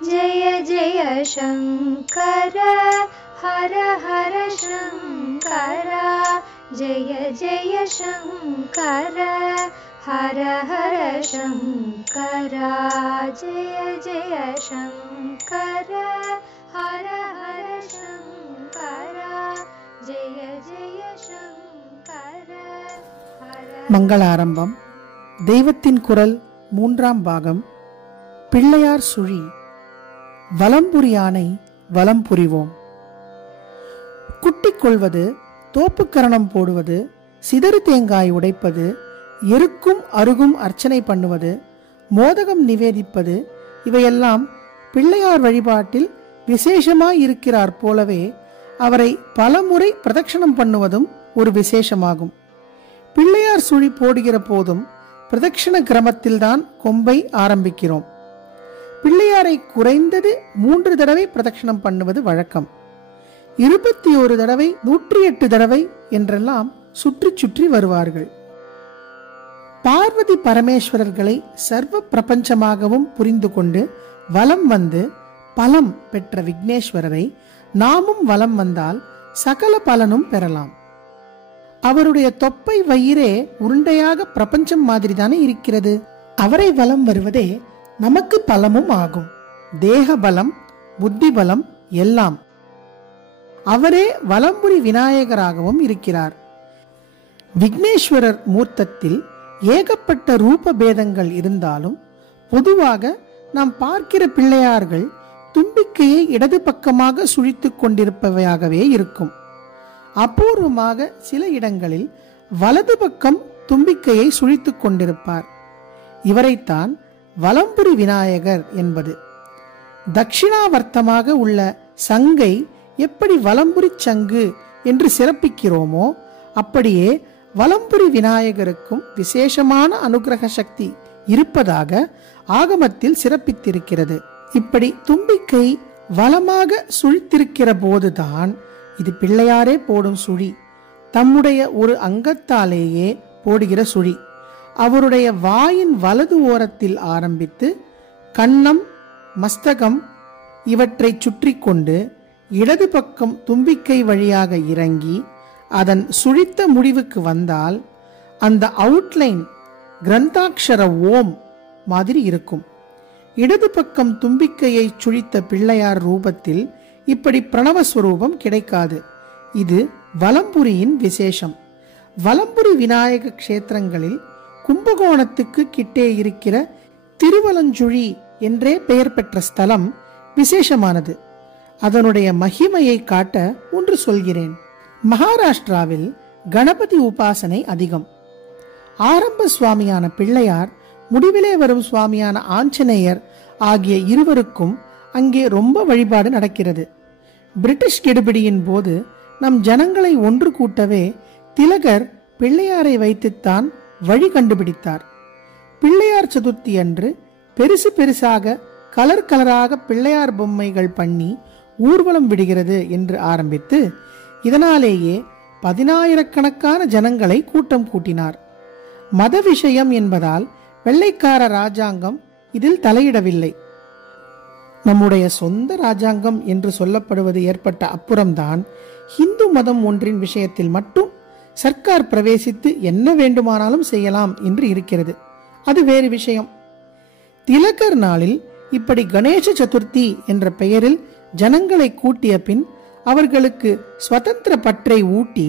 जय जय शंकर हर हर शंकर जय जय शंकर हर हर शंकर जय जय शंकर हर हर शंकर जय जय शंकर மங்களாரம்பம். தெய்வத்தின் குரல் மூன்றாம் பாகம். பிள்ளையார் சுழி. வலம்புரி யானை வலம் புரிவோம். குட்டிக் கொள்வது, தோப்புக்கரணம் போடுவது, சிதறு தேங்காய் உடைப்பது, எருக்கும் அருகும் அர்ச்சனை பண்ணுவது, மோதகம் நிவேதிப்பது, இவையெல்லாம் பிள்ளையார் வழிபாட்டில் விசேஷமாய் இருக்கிறார் போலவே அவரை பலமுறை பிரதட்சணம் பண்ணுவதும் ஒரு விசேஷமாகும். பிள்ளையார் சுழி போடுகிற போதும் பிரதட்சண கிரமத்தில்தான் கொம்பை ஆரம்பிக்கிறோம். பிள்ளையாரை குறைந்தது 3 தடவை பிரதட்சணம் பண்ணுவது வழக்கம். 21 தடவை, 108 தடவை என்றெல்லாம் சுற்றி சுற்றி வருவார்கள். பார்வதி பரமேஸ்வரர்களை சர்வ பிரபஞ்சமாகவும் புரிந்து கொண்டு வலம் வந்து பலம் பெற்ற விக்னேஸ்வரரை நாமும் வலம் வந்தால் சகல பலனும் பெறலாம். அவருடைய தொப்பை வயிறே உருண்டையாக பிரபஞ்சம் மாதிரி தானே இருக்கிறது. அவரை வலம் வருவதே நமக்கு பலமும் ஆகும். தேக பலம், புத்தி பலம் எல்லாம். அவரே வலம்புரி விநாயகராகவும் இருக்கிறார். விக்னேஸ்வரர் மூர்த்தத்தில் ஏகப்பட்ட ரூப பேதங்கள் இருந்தாலும் பொதுவாக நாம் பார்க்கிற பிள்ளையார்கள் தும்பிக்கையை இடது பக்கமாக சுழித்துக் கொண்டிருப்பவையாகவே இருக்கும். அபூர்வமாக சில இடங்களில் வலது பக்கம் தும்பிக்கையை சுழித்துக் கொண்டிருப்பார். இவரைத்தான் வலம்புரி விநாயகர் என்பது. தட்சிணாவர்த்தமாக உள்ள சங்கை எப்படி வலம்புரி சங்கு என்று சிறப்பிக்கிறோமோ அப்படியே வலம்புரி விநாயகருக்கும் விசேஷமான அனுகிரக சக்தி இருப்பதாக ஆகமத்தில் சிறப்பித்திருக்கிறது. இப்படி தும்பிக்கை வலமாக சுழித்திருக்கிற போதுதான் இது பிள்ளையாரே போடும் சுழி. தம்முடைய ஒரு அங்கத்தாலேயே போடுகிற சுழி. அவருடைய வாயின் வலது ஓரத்தில் ஆரம்பித்து கன்னம், மஸ்தகம் இவற்றை சுற்றி கொண்டு இடது பக்கம் தும்பிக்கை வழியாக இறங்கி அதன் சுழித்த முடிவுக்கு வந்தால் அந்த அவுட்லைன் கிரந்தாட்சர ஓம் மாதிரி இருக்கும். இடது பக்கம் தும்பிக்கையை சுழித்த பிள்ளையார் ரூபத்தில் இப்படி பிரணவஸ்வரூபம் கிடைக்காது. இது வலம்புரியின் விசேஷம். வலம்புரி விநாயக கஷேத்திரங்களில் கும்பகோணத்துக்கு கிட்டே இருக்கிற திருவலஞ்சுழி என்றே பெயர் பெற்ற ஸ்தலம் விசேஷமானது. அதனுடைய மகிமையை காட்ட ஒன்று சொல்கிறேன். மகாராஷ்டிராவில் கணபதி உபாசனை அதிகம். ஆரம்ப சுவாமியான பிள்ளையார், முடிவிலே வரும் சுவாமியான ஆஞ்சநேயர் ஆகிய இருவருக்கும் அங்கே ரொம்ப வழிபாடு நடக்கிறது. பிரிட்டிஷ் கெடுபிடியின் போது நம் ஜனங்களை ஒன்று கூட்டவே திலகர் பிள்ளையாரை வைத்துத்தான் வழி கண்டுபிடித்தார். பிள்ளையார் சதுர்த்தி அன்று பெருசு பெருசாக கலர் கலராக பிள்ளையார் பொம்மைகள் பண்ணி ஊர்வலம் விடுகிறது என்று ஆரம்பித்து இதனாலேயே 10,000கணக்கான ஜனங்களை கூட்டம் கூட்டினார். மத விஷயம் என்பதால் வெள்ளைக்கார ராஜாங்கம் இதில் தலையிடவில்லை. நம்முடைய சொந்த ராஜாங்கம் என்று சொல்லப்படுவது ஏற்பட்ட அப்புறம்தான் இந்து மதம் ஒன்றின் விஷயத்தில் மட்டும் சர்க்கார் பிரவேசித்து என்ன வேண்டுமானாலும் செய்யலாம் என்று இருக்கிறது. அது வேறு விஷயம். திலகர் நாளில் இப்படி கணேச சதுர்த்தி என்ற பெயரில் ஜனங்களை கூட்டிய பின் அவர்களுக்கு சுதந்திர பற்றை ஊட்டி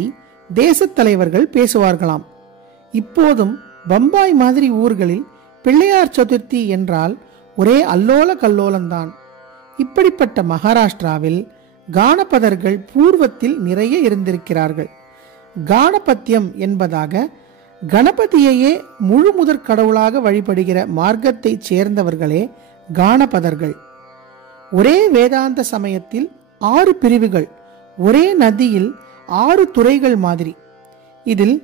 தேசத் தலைவர்கள் பேசுவார்களாம். இப்போதும் பம்பாய் மாதிரி ஊர்களில் பிள்ளையார் சதுர்த்தி என்றால் ஒரே அல்லோல கல்லோலம்தான். இப்படிப்பட்ட மகாராஷ்டிராவில் கானபதர்கள் பூர்வத்தில் நிறைய இருந்திருக்கிறார்கள். கானபத்தியம் என்பதாக கணபதியையே முழு முதற் கடவுளாக வழிபடுகிற மார்க்கத்தை சேர்ந்தவர்களே கானபதர்கள். ஒரே வேதாந்த சமயத்தில் 6 பிரிவுகள், ஒரே நதியில் 6 துறைகள் மாதிரி. இதில்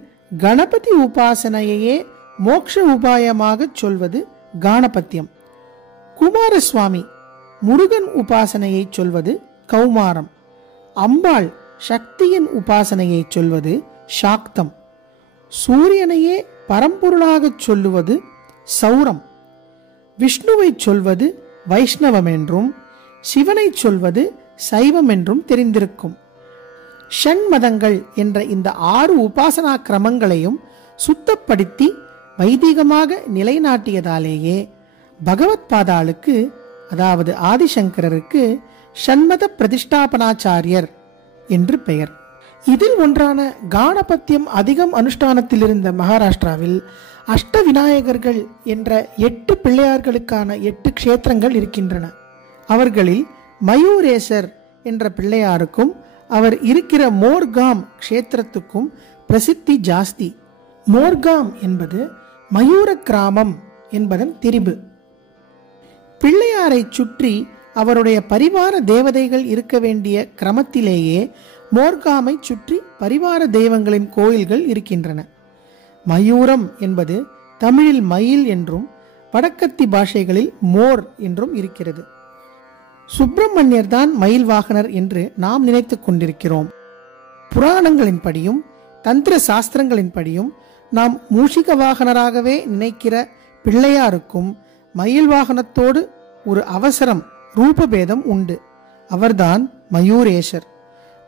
கணபதி உபாசனையே மோட்ச உபாயமாக சொல்வது கானபத்தியம். குமாரசுவாமி முருகன் உபாசனையை சொல்வது கௌமாரம். அம்பாள் சக்தியின் உபாசனையை சொல்வது சாக்தம். சூரியனையே பரம்பொருளாக சொல்லுவது சௌரம். விஷ்ணுவை சொல்வது வைஷ்ணவம் என்றும் சிவனை சொல்வது சைவம் என்றும் தெரிந்திருக்கும். ஷண்மதங்கள் என்ற இந்த 6 உபாசனா கிரமங்களையும் சுத்தப்படுத்தி வைதிகமாக நிலைநாட்டியதாலேயே பகவத் பாதாளுக்கு, அதாவது ஆதிசங்கரருக்கு ஷண்மத பிரதிஷ்டாபனாச்சாரியர் என்று பெயர். இதில் ஒன்றான கானபத்தியம் அதிகம் அனுஷ்டானத்தில் இருந்த மகாராஷ்டிராவில் அஷ்ட விநாயகர்கள் என்ற 8 பிள்ளையார்களுக்கான 8 க்ஷேத்திரங்கள் இருக்கின்றன. அவர்களில் மயூரேசர் என்ற பிள்ளையாருக்கும் அவர் இருக்கிற மோர்காம் க்ஷேத்திரத்துக்கும் பிரசித்தி ஜாஸ்தி. மோர்காம் என்பது மயூர கிராமம் என்பதன் திரிபு. பிள்ளையாரை சுற்றி அவருடைய பரிவார தேவதைகள் இருக்க வேண்டிய கிரமத்திலேயே மோர்காமை சுற்றி பரிவார தெய்வங்களின் கோயில்கள் இருக்கின்றன. மயூரம் என்பது தமிழில் மயில் என்றும் வடக்கத்தி பாஷைகளில் மோர் என்றும் இருக்கிறது. சுப்பிரமணியர் தான் மயில் வாகனர் என்று நாம் நினைத்து கொண்டிருக்கிறோம். புராணங்களின்படியும் தந்திர சாஸ்திரங்களின்படியும் நாம் மூஷிக வாகனராகவே நினைக்கிற பிள்ளையாருக்கும் மயில் வாகனத்தோடு ஒரு அவசரம் ரூபபேதம் உண்டு. அவர்தான் மயூரேசர்.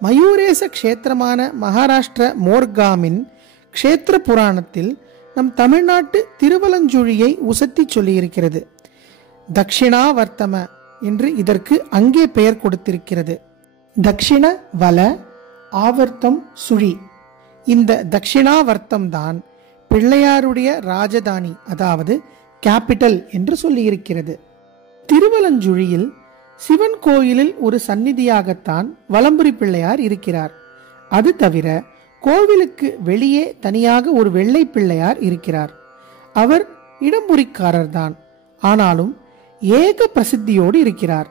மயூரேச க்ஷேத்திரமான மகாராஷ்டிர மோர்காமின் க்ஷேத்திர புராணத்தில் நம் தமிழ்நாட்டு திருவலஞ்சுழியை உசத்தி சொல்லியிருக்கிறது. தக்ஷிணாவர்த்தம என்று இதற்கு அங்கே பெயர் கொடுத்திருக்கிறது. தக்ஷிண வல ஆவர்த்தம் சுழி. இந்த தக்ஷிணாவர்த்தம் தான் பிள்ளையாருடைய ராஜதானி, அதாவது கேபிட்டல் என்று சொல்லியிருக்கிறது. திருவலஞ்சுழியில் சிவன் கோயிலில் ஒரு சந்நிதியாகத்தான் வலம்புரி பிள்ளையார் இருக்கிறார். அது தவிர கோவிலுக்கு வெளியே தனியாக ஒரு வெள்ளை பிள்ளையார் இருக்கிறார். அவர் இடம்புரிக்காரர் தான், ஆனாலும் ஏக பிரசித்தியோடு இருக்கிறார்.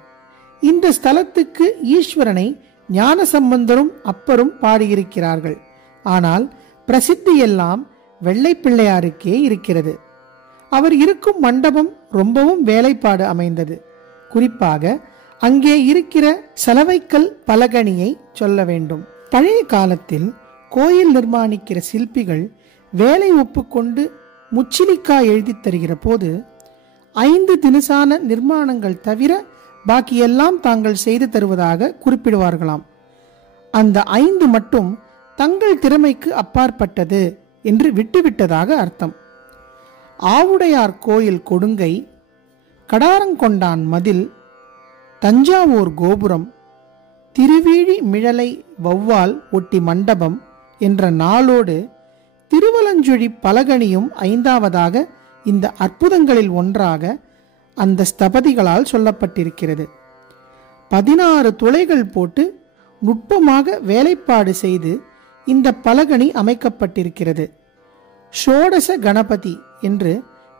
இந்த ஸ்தலத்துக்கு ஈஸ்வரனை ஞானசம்பந்தரும் அப்பரும் பாடியிருக்கிறார்கள். ஆனால் பிரசித்தி எல்லாம் வெள்ளை பிள்ளையாருக்கே இருக்கிறது. அவர் இருக்கும் மண்டபம் ரொம்பவும் வேலைப்பாடு அமைந்தது. குறிப்பாக அங்கே இருக்கிற சலவைக்கல் பலகணியை சொல்ல வேண்டும். பழைய காலத்தில் கோயில் நிர்மாணிக்கிற சிற்பிகள் வேலை ஒப்புக்கொண்டு முச்சிலிக்காய் எழுதி தருகிற போது 5 தினுசான நிர்மாணங்கள் தவிர பாக்கியெல்லாம் தாங்கள் செய்து தருவதாக குறிப்பிடுவார்களாம். அந்த 5 மட்டும் தங்கள் திறமைக்கு அப்பாற்பட்டது என்று விட்டுவிட்டதாக அர்த்தம். ஆவுடையார் கோயில் கொடுங்கை, கடாரங்கொண்டான் மதில், தஞ்சாவூர் கோபுரம், திருவீழி மிழலை வௌவால் ஒட்டி மண்டபம் என்ற நாளோடு திருவலஞ்சுழி பலகணியும் 5வதாக இந்த அற்புதங்களில் ஒன்றாக அந்த ஸ்தபதிகளால் சொல்லப்பட்டிருக்கிறது. 16 துளைகள் போட்டு நுட்பமாக வேலைப்பாடு செய்து இந்த பலகணி அமைக்கப்பட்டிருக்கிறது. ஷோடச கணபதி என்று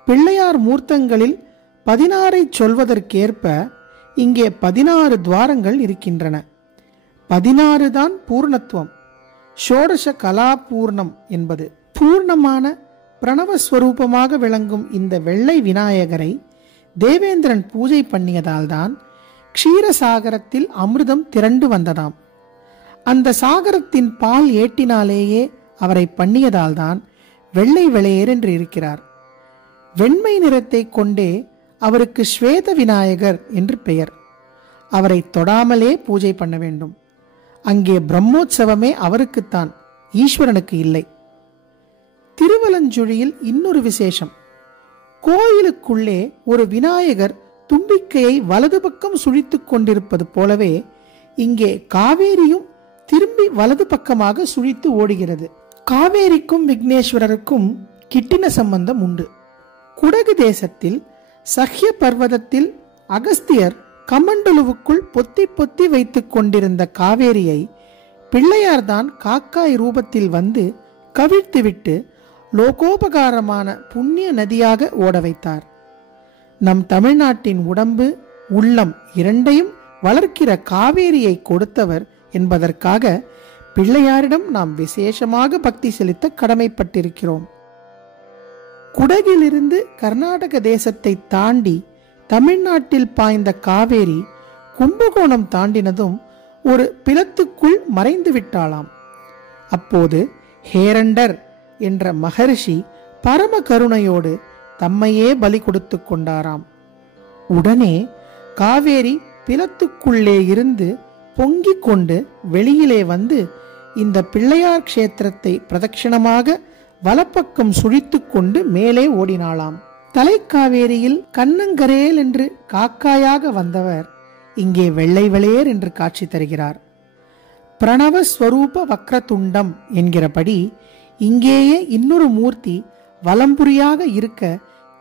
பிள்ளையார் மூர்த்தங்களில் 16 சொல்வதற்கேற்ப இங்கே 16 துவாரங்கள் இருக்கின்றன. 16 தான் பூர்ணத்துவம். ஷோடச கலாபூர்ணம் என்பது பூர்ணமான பிரணவஸ்வரூபமாக விளங்கும் இந்த வெள்ளை விநாயகரை தேவேந்திரன் பூஜை பண்ணியதால் தான் க்ஷீரசாகரத்தில் அமிர்தம் திரண்டு வந்ததாம். அந்த சாகரத்தின் பால் ஏட்டினாலேயே அவரை பண்ணியதால் தான் வெள்ளை வெளையர் என்று இருக்கிறார். வெண்மை நிறத்தை கொண்டே அவருக்கு ஸ்வேத விநாயகர் என்று பெயர். அவரை தொடாமலே பூஜை பண்ண வேண்டும். அங்கே பிரம்மோற்சவமே அவருக்குத்தான், ஈஸ்வரனுக்கு இல்லை. திருவலஞ்சுழியில் இன்னொரு விசேஷம். கோயிலுக்குள்ளே ஒரு விநாயகர் தும்பிக்கையை வலது பக்கம் சுழித்துக் கொண்டிருப்பது போலவே இங்கே காவேரியும் திரும்பி வலது பக்கமாக சுழித்து ஓடுகிறது. காவேரிக்கும் விக்னேஸ்வரருக்கும் கிட்டின சம்பந்தம் உண்டு. குடகு தேசத்தில் சஹ்ய பர்வதத்தில் அகஸ்தியர் கமண்டலுவுக்குள் பொத்தி பொத்தி வைத்துக் கொண்டிருந்த காவேரியை பிள்ளையார்தான் காக்காய் ரூபத்தில் வந்து கவிழ்த்துவிட்டு லோகோபகாரமான புண்ணிய நதியாக ஓட வைத்தார். நம் தமிழ்நாட்டின் உடம்பு உள்ளம் இரண்டையும் வளர்க்கிற காவேரியை கொடுத்தவர் என்பதற்காக பிள்ளையாரிடம் நாம் விசேஷமாக பக்தி செலுத்த கடமைப்பட்டிருக்கிறோம். குடகிலிருந்து கர்நாடக தேசத்தை தாண்டி தமிழ்நாட்டில் பாய்ந்த காவேரி கும்பகோணம் தாண்டினதும் ஒரு பிலத்துக்குள் மறைந்து விட்டாளாம். அப்போது ஹேரண்டர் என்ற மகரிஷி பரம கருணையோடு தம்மையே பலி கொடுத்து கொண்டாராம். உடனே காவேரி பிலத்துக்குள்ளே இருந்து பொங்கிக் கொண்டு வெளியிலே வந்து இந்த பிள்ளையார் க்ஷேத்திரத்தை பிரதட்சிணமாக வலப்பக்கம் சுழித்துக் கொண்டு மேலே ஓடினாளாம். தலைக்காவேரியில் கண்ணங்கரேல் என்று காக்காயாக வந்தவர் இங்கே வெள்ளை வெளையர் என்று காட்சி தருகிறார். பிரணவஸ்வரூப வக்ரதுண்டம் என்கிறபடி இங்கேயே இன்னொரு மூர்த்தி வலம்புரியாக இருக்க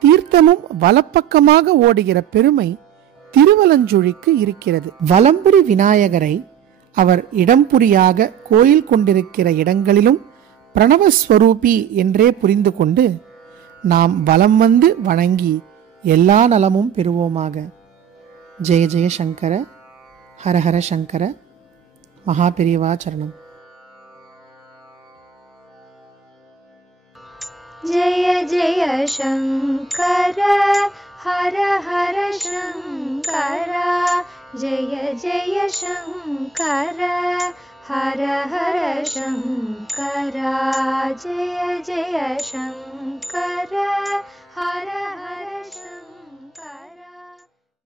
தீர்த்தமும் வலப்பக்கமாக ஓடுகிற பெருமை திருவலஞ்சுழிக்கு இருக்கிறது. வலம்புரி விநாயகரை அவர் இடம்புரியாக கோயில் கொண்டிருக்கிற இடங்களிலும் பிரணவஸ்வரூபி என்றே புரிந்து கொண்டு நாம் வலம் வந்து வணங்கி எல்லா நலமும் பெறுவோமாக. ஜெய ஜெய சங்கர, ஹரஹர சங்கர, மகாபெரிவா சரணம். जय जय शंकर हर हर शंकर, जय जय शंकर हर हर शंकर, जय जय शंकर.